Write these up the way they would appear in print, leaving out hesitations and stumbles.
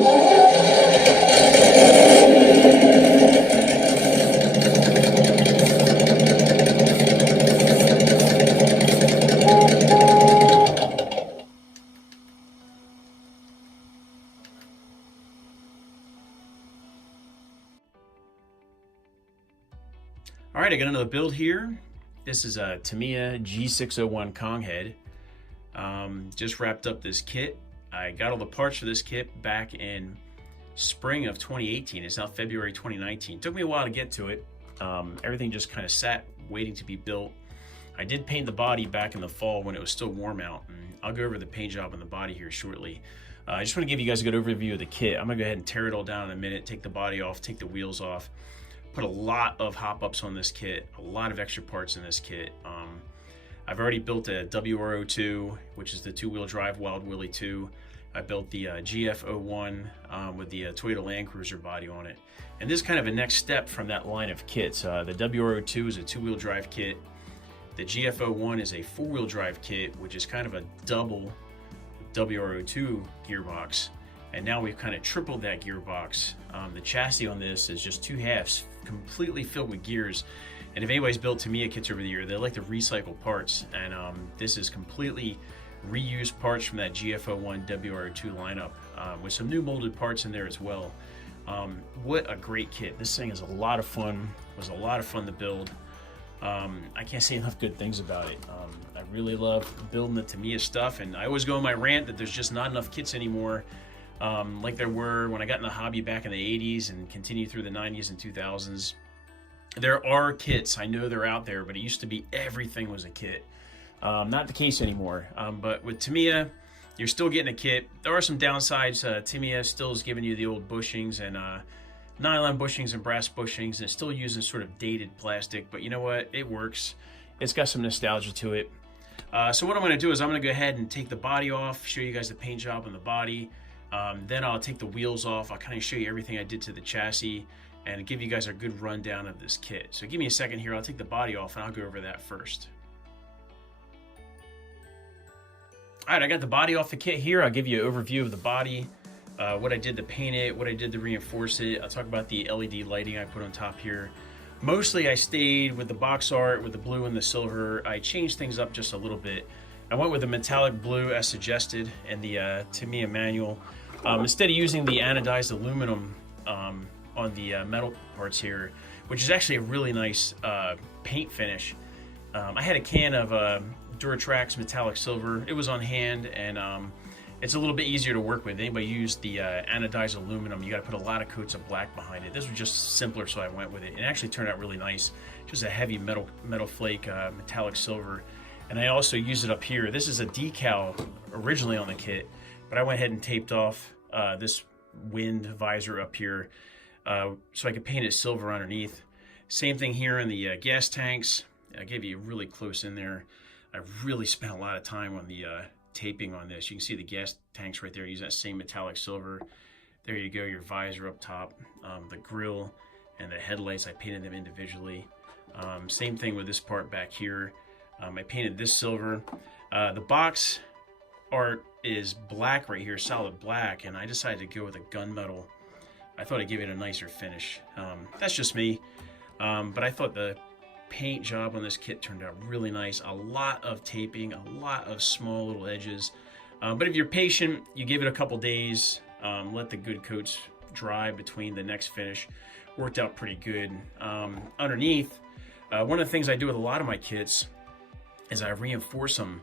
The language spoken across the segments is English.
All right, I got another build here. This is a Tamiya G601 Konghead. Just wrapped up this kit. I got all the parts for this kit back in spring of 2018. It's now February 2019. Took me a while to get to it. Everything just kind of sat waiting to be built. I did paint the body back in the fall when it was still warm out, and I'll go over the paint job on the body here shortly. I just want to give you guys a good overview of the kit. I'm gonna go ahead and tear it all down in a minute, take the body off, take the wheels off. Put a lot of hop-ups on this kit, a lot of extra parts in this kit. I've already built a WRO2, which is the two-wheel drive Wild Willie 2. I built the GF01 with the Toyota Land Cruiser body on it. And this is kind of a next step from that line of kits. The WRO2 is a two-wheel drive kit. The GF01 is a four-wheel drive kit, which is kind of a double WRO2 gearbox. And now we've kind of tripled that gearbox. The chassis on this is just two halves, completely filled with gears. And if anybody's built Tamiya kits over the year, they like to recycle parts. And this is completely reused parts from that GF01 WR2 lineup with some new molded parts in there as well. What a great kit. This thing is a lot of fun. It was a lot of fun to build. I can't say enough good things about it. I really love building the Tamiya stuff, and I always go on my rant that there's just not enough kits anymore. Like there were when I got in the hobby back in the 80s and continued through the 90s and 2000s. There are kits, I know they're out there, but it used to be everything was a kit. Not the case anymore. But with Tamiya, you're still getting a kit. There are some downsides. Tamiya still is giving you the old bushings and nylon bushings and brass bushings, and it's still using sort of dated plastic, but you know what? It works. It's got some nostalgia to it. So what I'm going to do is I'm going to go ahead and take the body off, show you guys the paint job on the body. Then I'll take the wheels off. I'll kind of show you everything I did to the chassis and give you guys a good rundown of this kit. So give me a second here. I'll take the body off and I'll go over that first. All right, I got the body off the kit here. I'll give you an overview of the body, what I did to paint it, what I did to reinforce it. I'll talk about the LED lighting I put on top here. Mostly I stayed with the box art, with the blue and the silver. I changed things up just a little bit. I went with the metallic blue as suggested in the Tamiya manual. Instead of using the anodized aluminum on the metal parts here, which is actually a really nice paint finish. I had a can of Duratrax metallic silver. It was on hand, and it's a little bit easier to work with. Anybody used the anodized aluminum, you got to put a lot of coats of black behind it. This was just simpler, so I went with it. It actually turned out really nice. Just a heavy metal flake metallic silver. And I also used it up here. This is a decal originally on the kit, but I went ahead and taped off this wind visor up here so I could paint it silver underneath. Same thing here in the gas tanks. I gave you really close in there. I really spent a lot of time on the taping on this. You can see the gas tanks right there. Use that same metallic silver. There you go, your visor up top, the grill and the headlights. I painted them individually. Same thing with this part back here. I painted this silver. The box art is black right here, solid black, and I decided to go with a gunmetal. I thought I'd give it a nicer finish. That's just me, but I thought the paint job on this kit turned out really nice. A lot of taping, a lot of small little edges. But if you're patient, you give it a couple days, let the good coats dry between the next finish. Worked out pretty good. Underneath, one of the things I do with a lot of my kits is I reinforce them.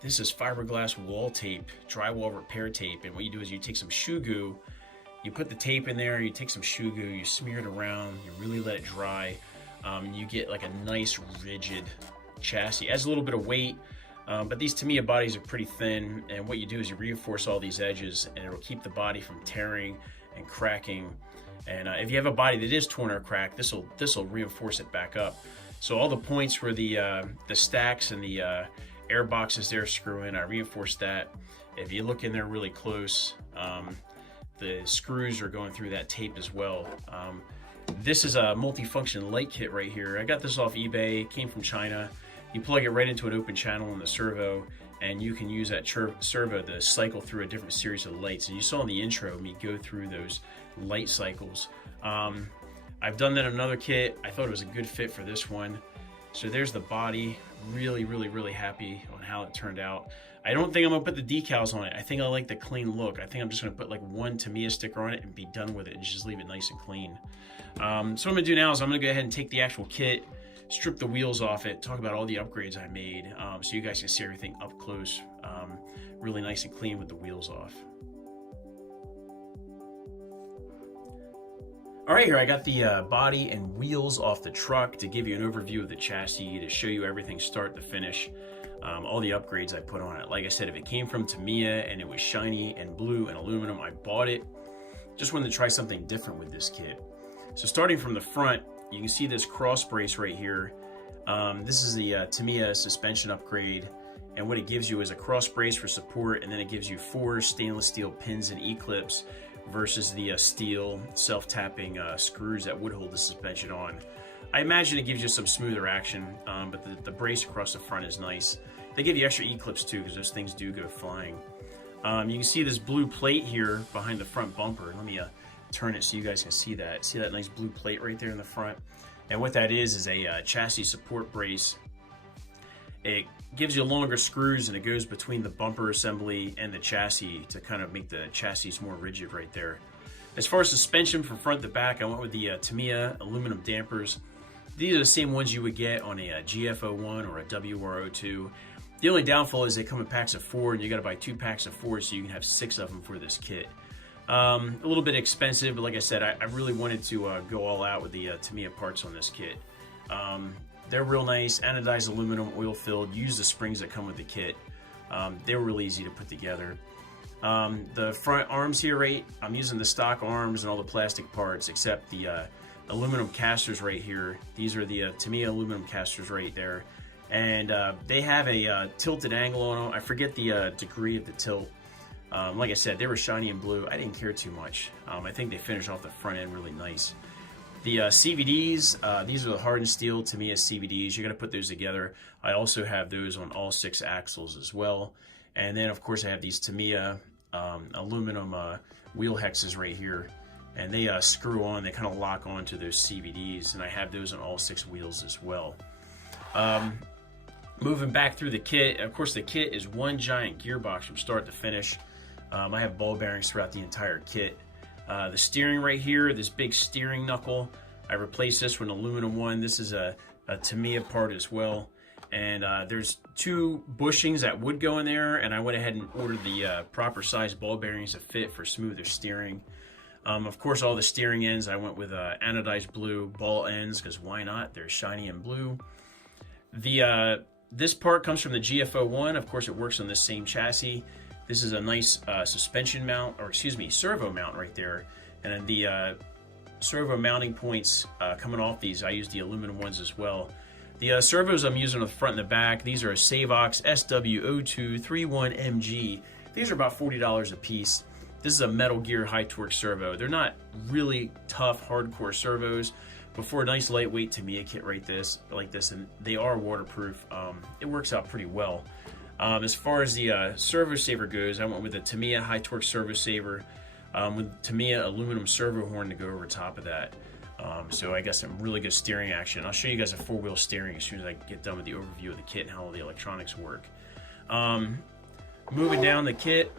This is fiberglass wall tape, drywall repair tape, and what you do is you take some shoe goo, you put the tape in there, you take some shoe goo, you smear it around, you really let it dry, you get like a nice rigid chassis. Adds a little bit of weight, but these Tamiya bodies are pretty thin, and what you do is you reinforce all these edges, and it'll keep the body from tearing and cracking. And if you have a body that is torn or cracked, this will reinforce it back up. So all the points where the stacks and the air boxes there screw in, I reinforced that. If you look in there really close, the screws are going through that tape as well. This is a multifunction light kit right here. I got this off eBay, it came from China. You plug it right into an open channel in the servo, and you can use that servo to cycle through a different series of lights. And you saw in the intro me go through those light cycles. I've done that in another kit. I thought it was a good fit for this one. So there's the body. Really happy on how it turned out. I don't think I'm gonna put the decals on it. I think I like the clean look. I think I'm just gonna put like one Tamiya sticker on it and be done with it and just leave it nice and clean. So what I'm gonna do now is I'm gonna go ahead and take the actual kit, strip the wheels off it, talk about all the upgrades I made, so you guys can see everything up close, really nice and clean with the wheels off. All right, here I got the body and wheels off the truck to give you an overview of the chassis, to show you everything start to finish, all the upgrades I put on it. Like I said, if it came from Tamiya and it was shiny and blue and aluminum, I bought it. Just wanted to try something different with this kit. So starting from the front, you can see this cross brace right here. This is the Tamiya suspension upgrade, and what it gives you is a cross brace for support, and then it gives you 4 stainless steel pins and E-clips versus the steel self-tapping screws that would hold the suspension on. I imagine it gives you some smoother action, but the brace across the front is nice. They give you extra E-clips too, because those things do go flying. You can see this blue plate here behind the front bumper. Let me turn it so you guys can see that. See that nice blue plate right there in the front? And what that is a chassis support brace. It gives you longer screws, and it goes between the bumper assembly and the chassis to kind of make the chassis more rigid right there. As far as suspension from front to back, I went with the Tamiya aluminum dampers. These are the same ones you would get on a GF01 or a WR02. The only downfall is they come in packs of 4, and you got to buy 2 packs of 4 so you can have 6 of them for this kit. A little bit expensive, but like I said, I really wanted to go all out with the Tamiya parts on this kit. They're real nice, anodized aluminum, oil filled. Use the springs that come with the kit. They were really easy to put together. The front arms here, right, I'm using the stock arms and all the plastic parts except the aluminum casters right here. These are the Tamiya aluminum casters right there. And they have a tilted angle on them. I forget the degree of the tilt. Like I said, they were shiny and blue. I didn't care too much. I think they finished off the front end really nice. The CVDs, these are the hardened steel Tamiya CVDs. You got to put those together. I also have those on all 6 axles as well. And then, of course, I have these Tamiya aluminum wheel hexes right here. And they screw on, they kind of lock onto those CVDs. And I have those on all 6 wheels as well. Moving back through the kit, of course, the kit is one giant gearbox from start to finish. I have ball bearings throughout the entire kit. The steering right here, this big steering knuckle, I replaced this with an aluminum one. This is a Tamiya part as well. And there's 2 bushings that would go in there, and I went ahead and ordered the proper size ball bearings to fit for smoother steering. Of course, all the steering ends, I went with anodized blue ball ends, because why not? They're shiny and blue. This part comes from the GF01. Of course, it works on this same chassis. This is a nice suspension mount, or excuse me, servo mount right there. And then the servo mounting points coming off these, I use the aluminum ones as well. The servos I'm using on the front and the back, these are a savox SW0231MG. These are about $40 a piece. This is a Metal Gear high torque servo. They're not really tough, hardcore servos, but for a nice lightweight Tamiya kit like this, and they are waterproof, it works out pretty well. As far as the servo saver goes, I went with a Tamiya high torque servo saver with Tamiya aluminum servo horn to go over top of that. So I got some really good steering action. I'll show you guys a 4-wheel steering as soon as I get done with the overview of the kit and how all the electronics work. Moving down the kit,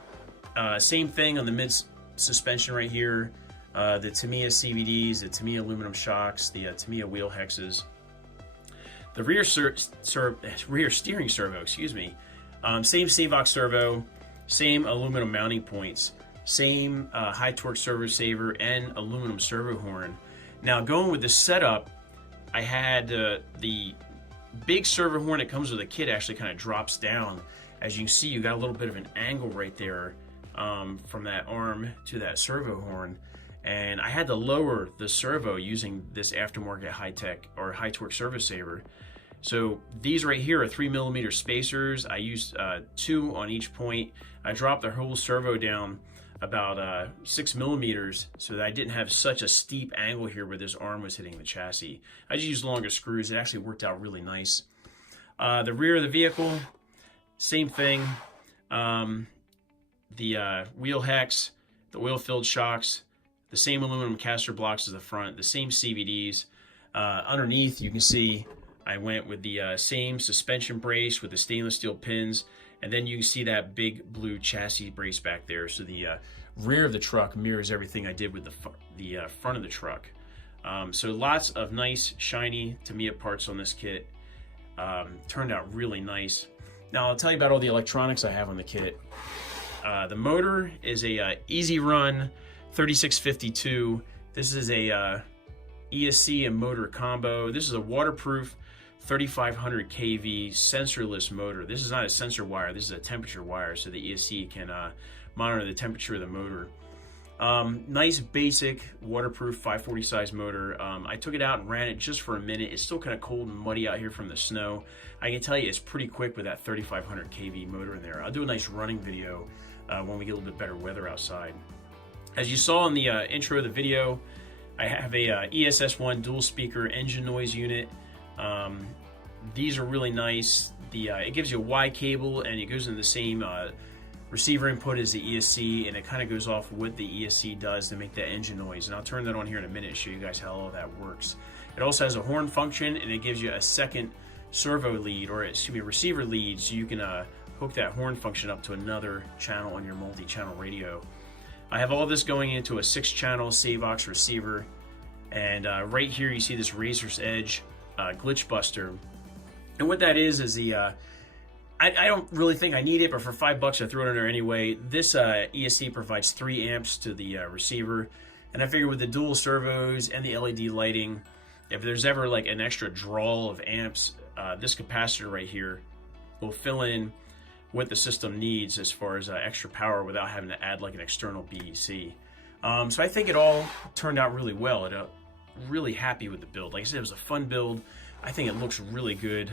same thing on the mid suspension right here. The Tamiya CVDs, the Tamiya aluminum shocks, the Tamiya wheel hexes. The rear steering servo, excuse me. Same savox servo, same aluminum mounting points, same high torque servo saver and aluminum servo horn. Now going with the setup, I had the big servo horn that comes with the kit actually kind of drops down. As you can see, you got a little bit of an angle right there from that arm to that servo horn. And I had to lower the servo using this aftermarket high-tech or high torque servo saver. So these right here are 3mm spacers. I used 2 on each point. I dropped the whole servo down about 6mm so that I didn't have such a steep angle here where this arm was hitting the chassis. I just used longer screws. It actually worked out really nice. The rear of the vehicle, Same thing. The wheel hex, the oil-filled shocks, the same aluminum caster blocks as the front, the same CVDs. Underneath, you can see I went with the same suspension brace with the stainless steel pins, and then you can see that big blue chassis brace back there. So the rear of the truck mirrors everything I did with the front of the truck. So lots of nice, shiny Tamiya parts on this kit. Turned out really nice. Now I'll tell you about all the electronics I have on the kit. The motor is a Easy Run 3652. This is a ESC and motor combo. This is a waterproof 3500 kV sensorless motor. This is not a sensor wire, this is a temperature wire, so the ESC can monitor the temperature of the motor. Nice basic waterproof 540 size motor. I took it out and ran it just for a minute. It's still kind of cold and muddy out here from the snow. I can tell you it's pretty quick with that 3500 kV motor in there. I'll do a nice running video when we get a little bit better weather outside. As you saw in the intro of the video, I have a ESS1 dual speaker engine noise unit. These are really nice. It gives you a Y cable and it goes in the same receiver input as the ESC, and it kind of goes off what the ESC does to make that engine noise. And I'll turn that on here in a minute and show you guys how all that works. It also has a horn function, and it gives you a second servo lead, or excuse me, receiver lead, so you can hook that horn function up to another channel on your multi-channel radio. I have all this going into a 6-channel savox receiver, and right here you see this Razor's Edge glitch buster. And what that is the I don't really think I need it, but for $5 I threw it in there anyway. This ESC provides 3 amps to the receiver, and I figure with the dual servos and the LED lighting, if there's ever like an extra draw of amps, this capacitor right here will fill in what the system needs as far as extra power without having to add like an external BEC. So I think it all turned out really well. Really happy with the build. Like I said, it was a fun build. I think it looks really good.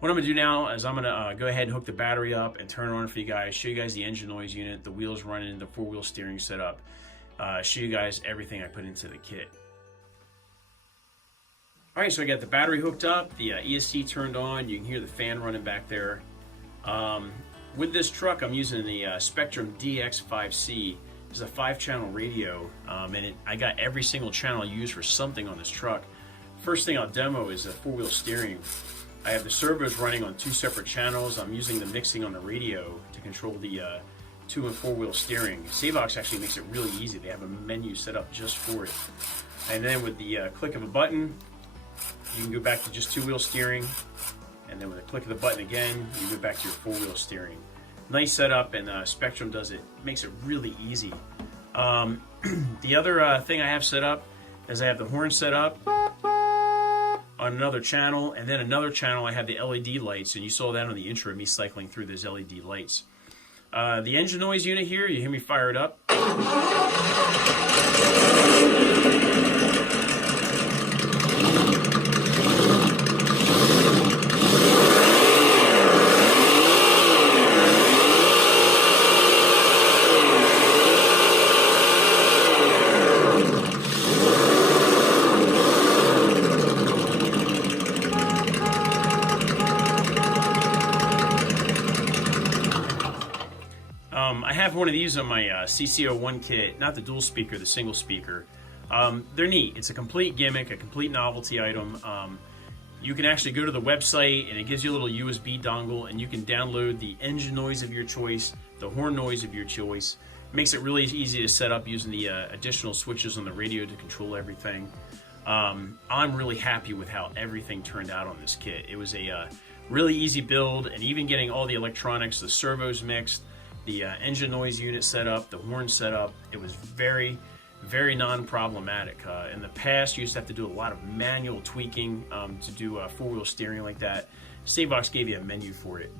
What I'm gonna do now is I'm gonna go ahead and hook the battery up and turn it on for you guys, show you guys the engine noise unit, the wheels running, the 4-wheel steering setup, show you guys everything I put into the kit. All right, so I got the battery hooked up, the ESC turned on, you can hear the fan running back there. With this truck, I'm using the Spektrum DX5C. It's a 5-channel radio, and I got every single channel used for something on this truck. First thing I'll demo is the 4-wheel steering. I have the servos running on 2 separate channels. I'm using the mixing on the radio to control the 2- and 4-wheel steering. Savox actually makes it really easy. They have a menu set up just for it. And then with the click of a button, you can go back to just 2-wheel steering. And then with the click of the button again, you go back to your 4-wheel steering. Nice setup, and Spektrum makes it really easy. The other thing I have set up is I have the horn set up on another channel, and then another channel I have the LED lights, and you saw that on the intro of me cycling through those LED lights. The engine noise unit here, you hear me fire it up. I have one of these on my CC01 kit, not the dual speaker, the single speaker. They're neat. It's a complete gimmick, a complete novelty item. You can actually go to the website and it gives you a little USB dongle, and you can download the engine noise of your choice, the horn noise of your choice. It makes it really easy to set up using the additional switches on the radio to control everything. I'm really happy with how everything turned out on this kit. It was a really easy build, and even getting all the electronics, the servos mixed, the engine noise unit set up, the horn set up, it was very, very non-problematic. In the past, you used to have to do a lot of manual tweaking to do 4-wheel steering like that. savox gave you a menu for it.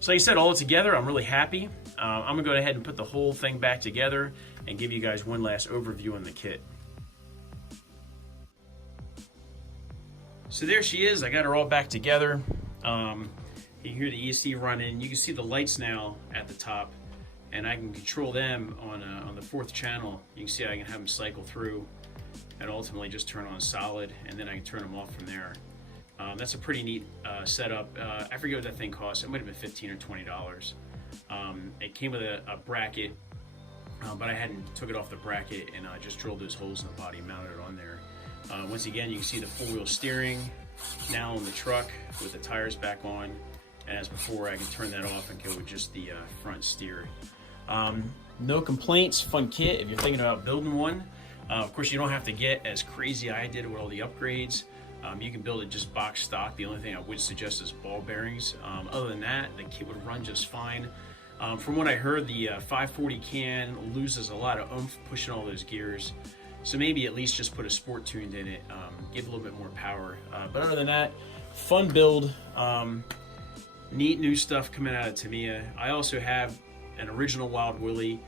So like I said, all together, I'm really happy. I'm gonna go ahead and put the whole thing back together and give you guys one last overview on the kit. So there she is. I got her all back together. You can hear the ESC running. You can see the lights now at the top, and I can control them on the 4th channel. You can see I can have them cycle through and ultimately just turn on solid, and then I can turn them off from there. That's a pretty neat setup. I forget what that thing cost. It might have been $15 or $20. It came with a bracket, but I hadn't took it off the bracket, and I just drilled those holes in the body, mounted it on there. Once again, you can see the four-wheel steering now on the truck with the tires back on. And as before, I can turn that off and go with just the front steer. No complaints, fun kit if you're thinking about building one. Of course, you don't have to get as crazy I did with all the upgrades. You can build it just box stock. The only thing I would suggest is ball bearings. Other than that, the kit would run just fine. From what I heard, the 540 can loses a lot of oomph pushing all those gears. So maybe at least just put a sport tuned in it, give a little bit more power. But other than that, fun build. Neat new stuff coming out of Tamiya. I also have an original Wild Willie,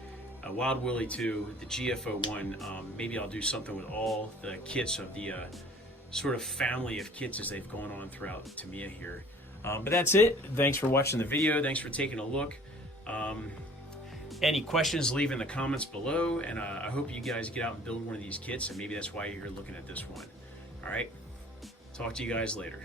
a Wild Willie 2, the GF01. Maybe I'll do something with all the kits of the sort of family of kits as they've gone on throughout Tamiya here. But that's it. Thanks for watching the video. Thanks for taking a look. Any questions, leave in the comments below, and I hope you guys get out and build one of these kits, and maybe that's why you're here looking at this one. All right, talk to you guys later.